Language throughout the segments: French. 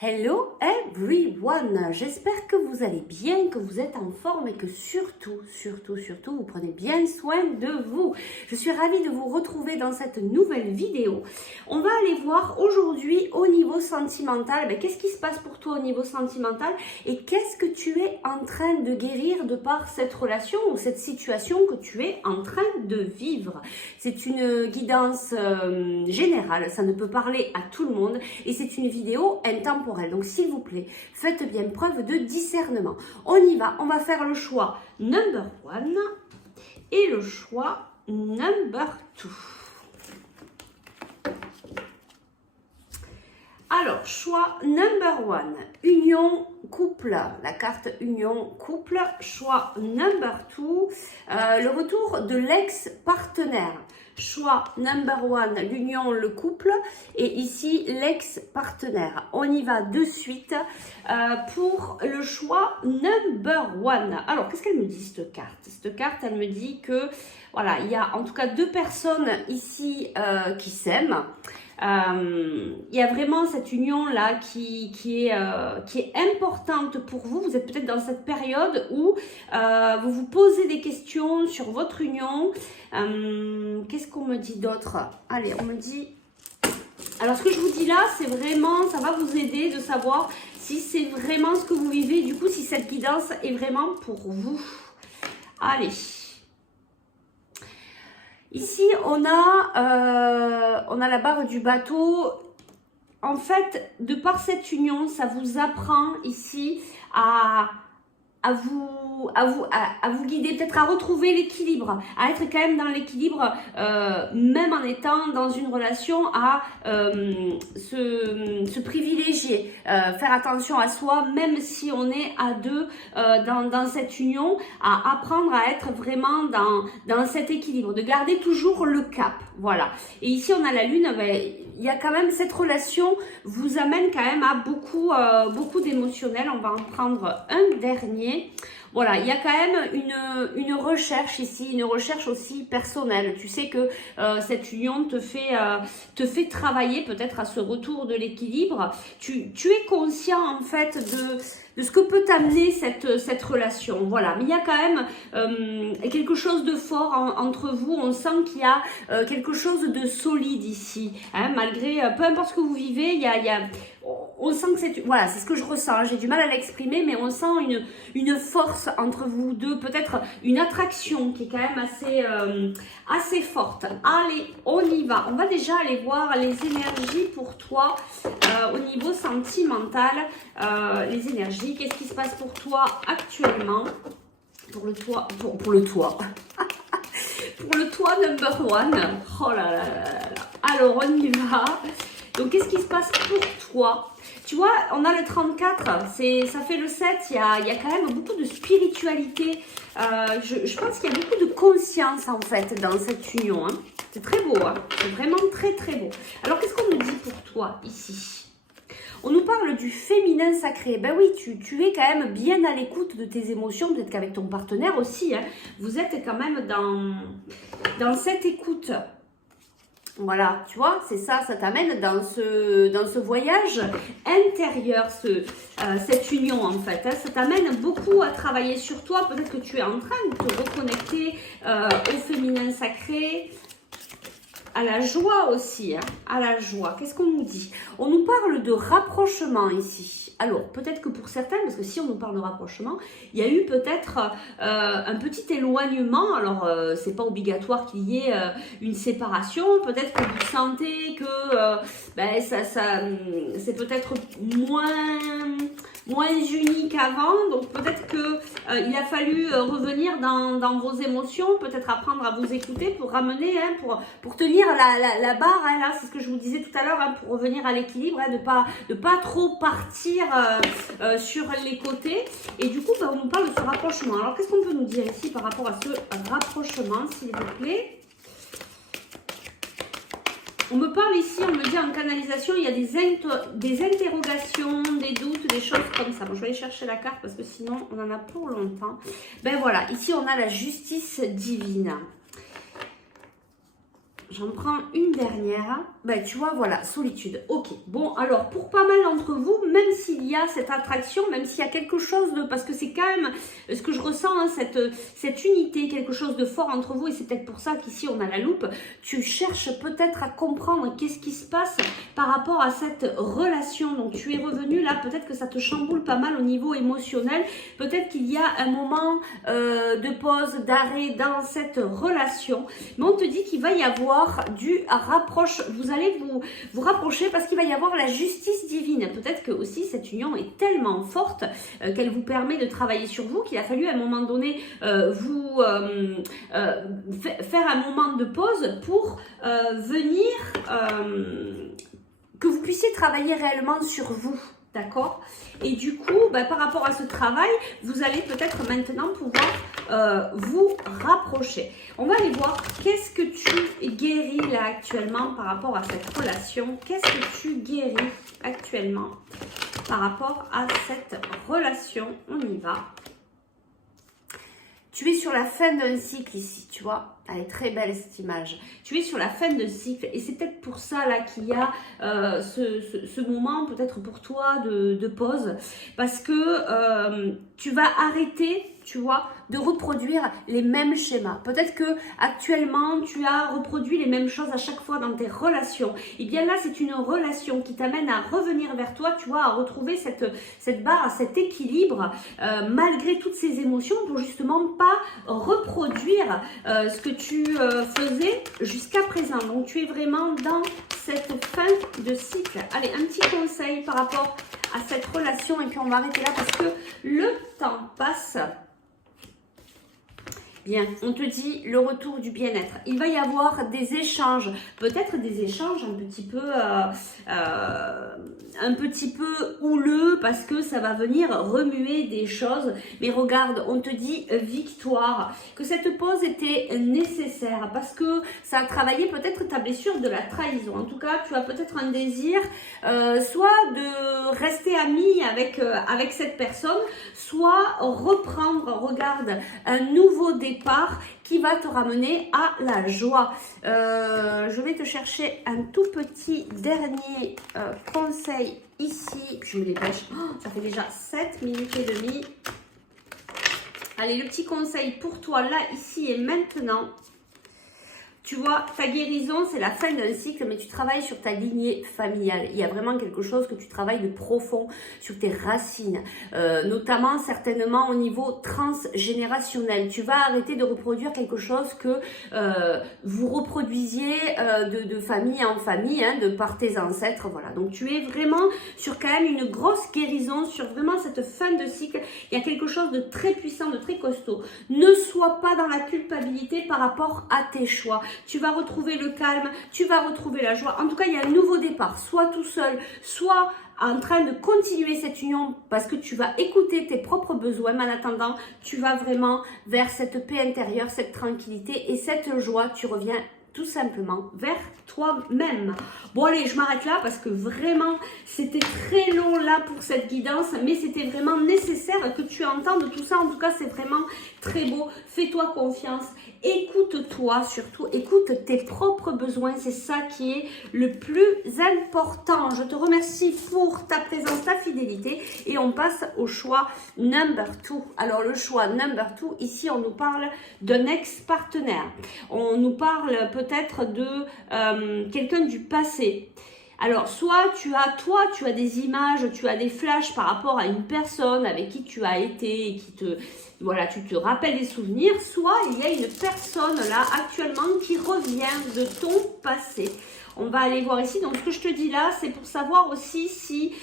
Hello everyone, j'espère que vous allez bien, que vous êtes en forme et que surtout, vous prenez bien soin de vous. Je suis ravie de vous retrouver dans cette nouvelle vidéo. On va aller voir aujourd'hui au niveau sentimental, qu'est-ce qui se passe pour toi au niveau sentimental et qu'est-ce que tu es en train de guérir de par cette relation ou cette situation que tu es en train de vivre. C'est une guidance générale, ça ne peut parler à tout le monde et c'est une vidéo intemporelle. Donc s'il vous plaît, faites bien preuve de discernement. On y va, on va faire le choix number 1 et le choix number 2. Alors, choix number 1, union couple, la carte union couple. Choix number 2, le retour de l'ex-partenaire. Choix number 1, l'union, le couple, et ici l'ex-partenaire. On y va de suite pour le choix number 1. Alors, qu'est-ce qu'elle me dit cette carte? Cette carte, elle me dit que, voilà, il y a en tout cas 2 personnes ici qui s'aiment. Il y a vraiment cette union là qui est importante pour vous. Vous êtes peut-être dans cette période où vous vous posez des questions sur votre union. Qu'est-ce qu'on me dit d'autre? Allez, on me dit... Alors ce que je vous dis là, c'est vraiment, ça va vous aider de savoir si c'est vraiment ce que vous vivez, du coup si cette guidance est vraiment pour vous. Allez. Ici, on a la barre du bateau. En fait, de par cette union, ça vous apprend ici à vous guider, peut-être à retrouver l'équilibre, à être quand même dans l'équilibre, même en étant dans une relation, à se privilégier, faire attention à soi, même si on est à deux dans cette union, à apprendre à être vraiment dans cet équilibre, de garder toujours le cap, voilà. Et ici, on a la lune, il y a quand même cette relation vous amène quand même à beaucoup d'émotionnel. On va en prendre un dernier. Voilà, il y a quand même une recherche ici, une recherche aussi personnelle. Tu sais que cette union te fait travailler peut-être à ce retour de l'équilibre. Tu es conscient en fait de ce que peut t'amener cette relation. Voilà, mais il y a quand même quelque chose de fort entre vous. On sent qu'il y a quelque chose de solide ici, hein, malgré, peu importe ce que vous vivez, on sent que c'est... Voilà, c'est ce que je ressens. J'ai du mal à l'exprimer, mais on sent une force entre vous deux. Peut-être une attraction qui est quand même assez forte. Allez, on y va. On va déjà aller voir les énergies pour toi au niveau sentimental. Les énergies, qu'est-ce qui se passe pour toi actuellement? Pour le toit, pour le toit. Pour le toit number 1. Oh là là là là. Alors, on y va. Donc, qu'est-ce qui se passe pour toi? Tu vois, on a le 34, ça fait le 7, il y a quand même beaucoup de spiritualité. Je pense qu'il y a beaucoup de conscience, en fait, dans cette union. Hein. C'est très beau, hein. C'est vraiment très, très beau. Alors, qu'est-ce qu'on nous dit pour toi, ici? On nous parle du féminin sacré. Ben oui, tu es quand même bien à l'écoute de tes émotions, peut-être qu'avec ton partenaire aussi. Hein. Vous êtes quand même dans cette écoute. Voilà, tu vois, c'est ça, ça t'amène dans ce voyage intérieur, cette union en fait. Hein, ça t'amène beaucoup à travailler sur toi. Peut-être que tu es en train de te reconnecter au féminin sacré, à la joie aussi, hein, à la joie. Qu'est-ce qu'on nous dit? On nous parle de rapprochement ici. Alors, peut-être que pour certains, parce que si on nous parle de rapprochement, il y a eu peut-être un petit éloignement. Alors, c'est pas obligatoire qu'il y ait une séparation. Peut-être que vous sentez que c'est peut-être moins uni qu'avant. Donc, peut-être que il a fallu revenir dans vos émotions, peut-être apprendre à vous écouter pour ramener, hein, pour tenir la barre. Hein, là, c'est ce que je vous disais tout à l'heure, hein, pour revenir à l'équilibre, hein, de pas trop partir sur les côtés. Et du coup, on nous parle de ce rapprochement. Alors, qu'est-ce qu'on peut nous dire ici par rapport à ce rapprochement, s'il vous plaît? On me parle ici, on me dit en canalisation, il y a des interrogations, des doutes, des choses comme ça. Bon, je vais aller chercher la carte parce que sinon, on en a pour longtemps. Ben voilà, ici, on a la justice divine. J'en prends une dernière. Ben, tu vois, voilà, solitude. Ok. Bon, alors, pour pas mal d'entre vous, même y a cette attraction, même s'il y a quelque chose de... Parce que c'est quand même ce que je ressens, hein, cette unité, quelque chose de fort entre vous. Et c'est peut-être pour ça qu'ici, on a la loupe. Tu cherches peut-être à comprendre qu'est-ce qui se passe par rapport à cette relation. Donc, tu es revenu là. Peut-être que ça te chamboule pas mal au niveau émotionnel. Peut-être qu'il y a un moment de pause, d'arrêt dans cette relation. Mais on te dit qu'il va y avoir du rapproche. Vous allez vous rapprocher parce qu'il va y avoir la justice divine. Peut-être que aussi cette union est tellement forte qu'elle vous permet de travailler sur vous qu'il a fallu à un moment donné faire un moment de pause pour venir que vous puissiez travailler réellement sur vous. D'accord? Et du coup, par rapport à ce travail, vous allez peut-être maintenant pouvoir vous rapprocher. On va aller voir qu'est-ce que tu guéris là actuellement par rapport à cette relation. Qu'est-ce que tu guéris actuellement par rapport à cette relation? On y va. Tu es sur la fin d'un cycle ici, tu vois. Elle est très belle cette image. Tu es sur la fin de cycle et c'est peut-être pour ça là qu'il y a ce moment peut-être pour toi de pause. Parce que tu vas arrêter, tu vois, de reproduire les mêmes schémas. Peut-être que actuellement tu as reproduit les mêmes choses à chaque fois dans tes relations. Et bien là, c'est une relation qui t'amène à revenir vers toi, tu vois, à retrouver cette barre, cet équilibre, malgré toutes ces émotions pour justement pas reproduire ce que tu faisais jusqu'à présent. Donc tu es vraiment dans cette fin de cycle. Allez, un petit conseil par rapport à cette relation et puis on va arrêter là parce que le temps passe. Bien, on te dit le retour du bien-être. Il va y avoir des échanges, peut-être des échanges un petit peu houleux parce que ça va venir remuer des choses. Mais regarde, on te dit victoire, que cette pause était nécessaire parce que ça a travaillé peut-être ta blessure de la trahison. En tout cas, tu as peut-être un désir soit de rester ami avec cette personne, soit reprendre, regarde, un nouveau départ qui va te ramener à la joie. Je vais te chercher un tout petit dernier conseil ici. Je me dépêche. Oh, ça fait déjà 7 minutes et demie. Allez, le petit conseil pour toi là, ici et maintenant. Tu vois, ta guérison, c'est la fin d'un cycle, mais tu travailles sur ta lignée familiale. Il y a vraiment quelque chose que tu travailles de profond sur tes racines, notamment certainement au niveau transgénérationnel. Tu vas arrêter de reproduire quelque chose que vous reproduisiez de famille en famille, hein, de par tes ancêtres. Voilà. Donc tu es vraiment sur quand même une grosse guérison, sur vraiment cette fin de cycle. Il y a quelque chose de très puissant, de très costaud. Ne sois pas dans la culpabilité par rapport à tes choix. Tu vas retrouver le calme, tu vas retrouver la joie. En tout cas, il y a un nouveau départ, soit tout seul, soit en train de continuer cette union parce que tu vas écouter tes propres besoins. Mais en attendant, tu vas vraiment vers cette paix intérieure, cette tranquillité et cette joie. Tu reviens tout simplement vers toi-même. Bon allez, je m'arrête là parce que vraiment c'était très long là pour cette guidance, mais c'était vraiment nécessaire que tu entendes tout ça. En tout cas, c'est vraiment très beau. Fais-toi confiance, écoute-toi surtout, écoute tes propres besoins, c'est ça qui est le plus important. Je te remercie pour ta présence, ta fidélité et on passe au choix number 2. Alors le choix number 2, ici on nous parle d'un ex-partenaire, on nous parle peut-être de quelqu'un du passé. Alors, soit tu as des images, tu as des flashs par rapport à une personne avec qui tu as été et qui tu te rappelles des souvenirs, soit il y a une personne là actuellement qui revient de ton passé. On va aller voir ici. Donc, ce que je te dis là, c'est pour savoir aussi si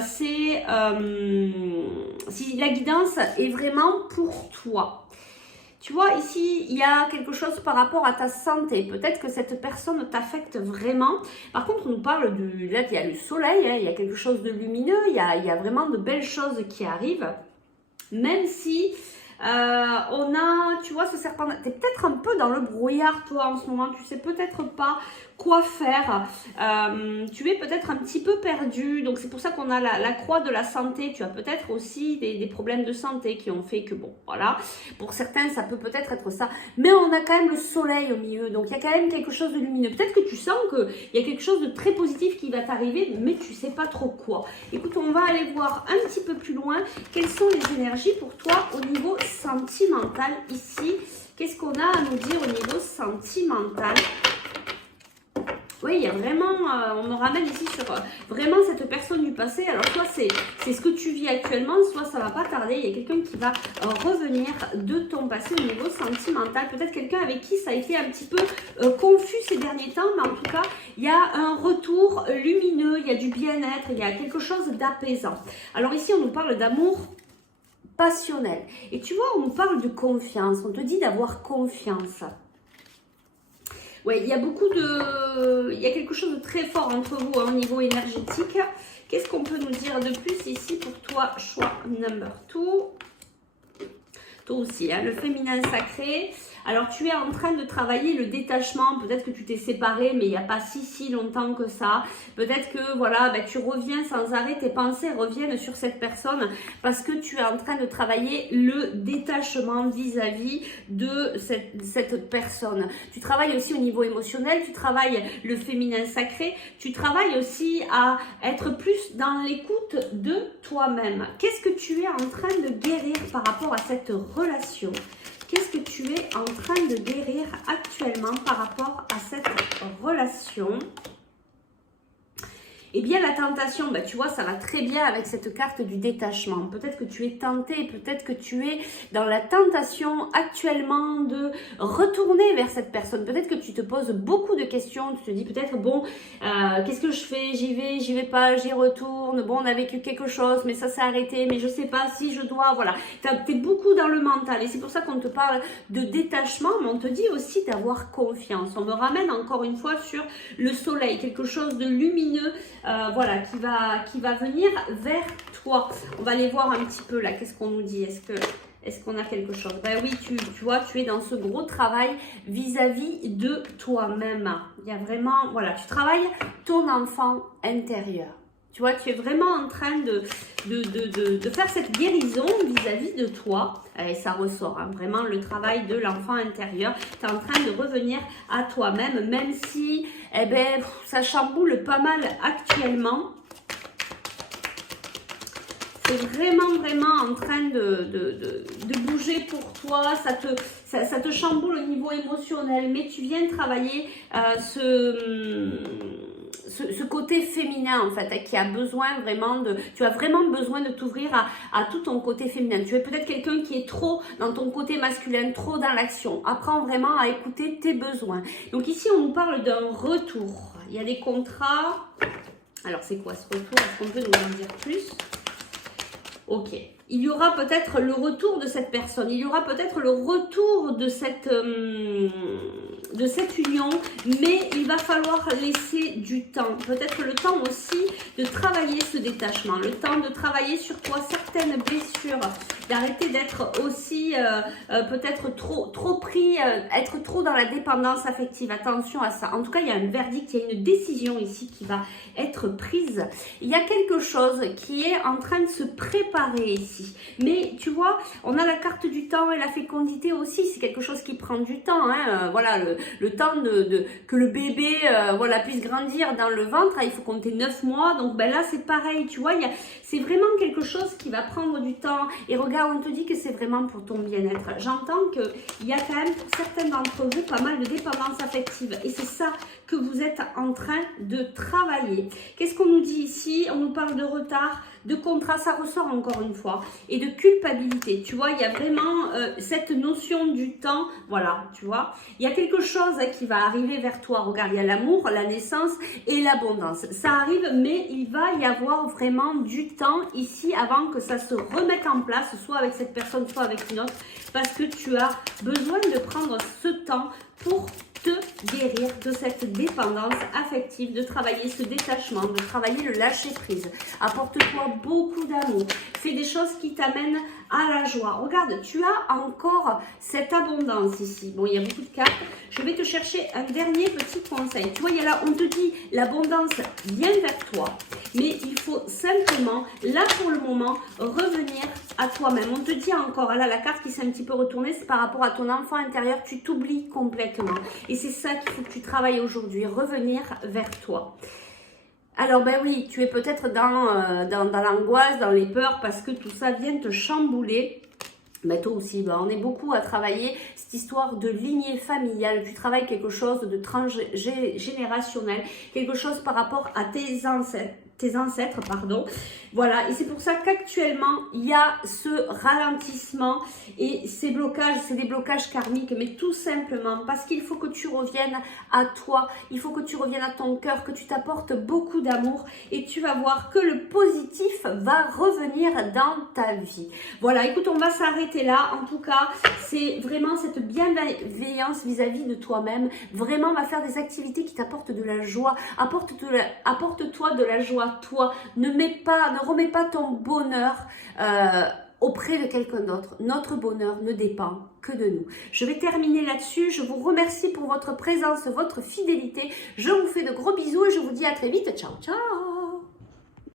si la guidance est vraiment pour toi. Tu vois, ici, il y a quelque chose par rapport à ta santé. Peut-être que cette personne t'affecte vraiment. Par contre, on nous parle là, il y a le soleil, hein, il y a quelque chose de lumineux, il y a vraiment de belles choses qui arrivent. Même si on a, tu vois, ce serpent, tu es peut-être un peu dans le brouillard, toi, en ce moment. Tu sais peut-être pas quoi faire. Tu es peut-être un petit peu perdu, donc c'est pour ça qu'on a la croix de la santé. Tu as peut-être aussi des problèmes de santé qui ont fait que bon, voilà, pour certains ça peut peut-être être ça, mais on a quand même le soleil au milieu, donc il y a quand même quelque chose de lumineux. Peut-être que tu sens qu'il y a quelque chose de très positif qui va t'arriver, mais tu sais pas trop quoi. Écoute, on va aller voir un petit peu plus loin quelles sont les énergies pour toi au niveau sentimental ici. Qu'est-ce qu'on a à nous dire au niveau sentimental? Oui, il y a vraiment, on me ramène ici sur vraiment cette personne du passé. Alors soit c'est ce que tu vis actuellement, soit ça va pas tarder. Il y a quelqu'un qui va revenir de ton passé au niveau sentimental. Peut-être quelqu'un avec qui ça a été un petit peu confus ces derniers temps, mais en tout cas, il y a un retour lumineux, il y a du bien-être, il y a quelque chose d'apaisant. Alors ici, on nous parle d'amour passionnel. Et tu vois, on nous parle de confiance. On te dit d'avoir confiance. Oui, il y a il y a quelque chose de très fort entre vous hein, au niveau énergétique. Qu'est-ce qu'on peut nous dire de plus ici pour toi, choix number 2? Toi aussi, hein, le féminin sacré. Alors, tu es en train de travailler le détachement. Peut-être que tu t'es séparé, mais il n'y a pas si longtemps que ça. Peut-être que, voilà, ben, tu reviens sans arrêt. Tes pensées reviennent sur cette personne parce que tu es en train de travailler le détachement vis-à-vis de cette personne. Tu travailles aussi au niveau émotionnel. Tu travailles le féminin sacré. Tu travailles aussi à être plus dans l'écoute de toi-même. Qu'est-ce que tu es en train de guérir par rapport à cette relation? Qu'est-ce que tu es en train de guérir actuellement par rapport à cette relation? Eh bien, la tentation, ben, tu vois, ça va très bien avec cette carte du détachement. Peut-être que tu es tenté, peut-être que tu es dans la tentation actuellement de retourner vers cette personne. Peut-être que tu te poses beaucoup de questions. Tu te dis peut-être, bon, qu'est-ce que je fais? J'y vais pas, j'y retourne. Bon, on a vécu quelque chose, mais ça s'est arrêté, mais je sais pas si je dois. Voilà, tu es beaucoup dans le mental et c'est pour ça qu'on te parle de détachement, mais on te dit aussi d'avoir confiance. On me ramène encore une fois sur le soleil, quelque chose de lumineux. Voilà, qui va venir vers toi. On va aller voir un petit peu là, qu'est-ce qu'on nous dit? Est-ce qu'on a quelque chose? Ben oui, tu vois, tu es dans ce gros travail vis-à-vis de toi-même. Il y a vraiment, voilà, tu travailles ton enfant intérieur. Tu vois, tu es vraiment en train de faire cette guérison vis-à-vis de toi. Et ça ressort, hein, vraiment le travail de l'enfant intérieur. Tu es en train de revenir à toi-même, même si eh ben, ça chamboule pas mal actuellement. C'est vraiment en train de bouger pour toi. Ça te chamboule au niveau émotionnel, mais tu viens travailler ce côté féminin en fait, qui a besoin vraiment tu as vraiment besoin de t'ouvrir à tout ton côté féminin. Tu es peut-être quelqu'un qui est trop dans ton côté masculin, trop dans l'action. Apprends vraiment à écouter tes besoins. Donc ici, on nous parle d'un retour. Il y a des contrats. Alors, c'est quoi ce retour? Est-ce qu'on peut nous en dire plus? Ok. Il y aura peut-être le retour de cette personne. Il y aura peut-être le retour de cette union, mais il va falloir laisser du temps. Peut-être le temps aussi de travailler ce détachement, le temps de travailler sur toi certaines blessures, d'arrêter d'être aussi peut-être trop pris, être trop dans la dépendance affective. Attention à ça. En tout cas, il y a un verdict, il y a une décision ici qui va être prise. Il y a quelque chose qui est en train de se préparer ici. Mais tu vois, on a la carte du temps et la fécondité aussi. C'est quelque chose qui prend du temps. Hein. Voilà, le temps que le bébé voilà, puisse grandir dans le ventre. Il faut compter 9 mois. Donc ben là, c'est pareil. Tu vois, c'est vraiment quelque chose qui va prendre du temps. Et regarde, on te dit que c'est vraiment pour ton bien-être. J'entends qu'il y a quand même pour certains d'entre vous pas mal de dépendance affective. Et c'est ça que vous êtes en train de travailler. Qu'est-ce qu'on nous dit ici? On nous parle de retard, de contrat, ça ressort encore une fois, et de culpabilité. Tu vois, il y a vraiment cette notion du temps, voilà, tu vois. Il y a quelque chose qui va arriver vers toi. Regarde, il y a l'amour, la naissance et l'abondance. Ça arrive, mais il va y avoir vraiment du temps ici avant que ça se remette en place, soit avec cette personne, soit avec une autre, parce que tu as besoin de prendre ce temps pour te guérir de cette dépendance affective, de travailler ce détachement, de travailler le lâcher-prise. Apporte-toi beaucoup d'amour. Fais des choses qui t'amènent à la joie. Regarde, tu as encore cette abondance ici. Bon, il y a beaucoup de cartes. Je vais te chercher un dernier petit conseil. Tu vois, il y a là, on te dit, l'abondance vient vers toi. Mais il faut simplement, là pour le moment, revenir à toi-même. On te dit encore, là la carte qui s'est un petit peu retournée, c'est par rapport à ton enfant intérieur, tu t'oublies complètement. Et c'est ça qu'il faut que tu travailles aujourd'hui, revenir vers toi. Alors ben oui, tu es peut-être dans l'angoisse, dans les peurs, parce que tout ça vient te chambouler. Mais toi aussi, ben, on est beaucoup à travailler cette histoire de lignée familiale. Tu travailles quelque chose de transgénérationnel, quelque chose par rapport à tes ancêtres, pardon. Voilà, et c'est pour ça qu'actuellement, il y a ce ralentissement et ces blocages, c'est des blocages karmiques, mais tout simplement parce qu'il faut que tu reviennes à toi, il faut que tu reviennes à ton cœur, que tu t'apportes beaucoup d'amour et tu vas voir que le positif va revenir dans ta vie. Voilà, écoute, on va s'arrêter là. En tout cas, c'est vraiment cette bienveillance vis-à-vis de toi-même. Vraiment, va faire des activités qui t'apportent de la joie. Apporte-toi de la joie, toi. Ne remets pas ton bonheur auprès de quelqu'un d'autre. Notre bonheur ne dépend que de nous. Je vais terminer là-dessus. Je vous remercie pour votre présence, votre fidélité. Je vous fais de gros bisous et je vous dis à très vite. Ciao, ciao!